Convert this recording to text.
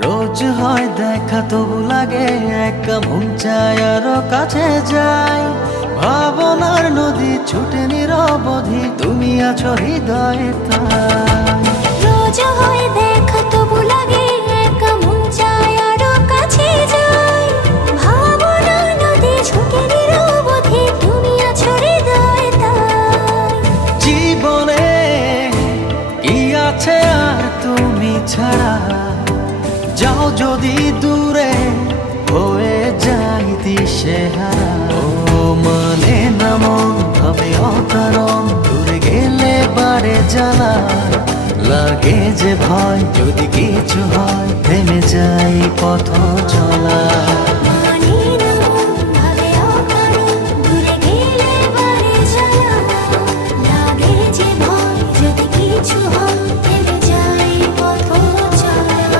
রোজ হয় দেখা তবু লাগে একা মন চায় আরো কাছে যাই। ভাবনার নদী ছুটে নিরবধি, তুমি আছো হৃদয়ে তাই। রোজ হয় দেখা তবু লাগে একা মন চায় আরো কাছে যাই। ভাবনার নদী ছুটে নিরবধি, তুমি আছো হৃদয়ে তাই। জীবনে কি আছে আর তুমি ছাড়া, যাও যদি দূরে হয়ে যাই দিশেহারা। ও মানে না মন ভাবে অকারণ, দূরে গেলে বারে জ্বালা লাগে যে ভয় যদি কিছু হয়।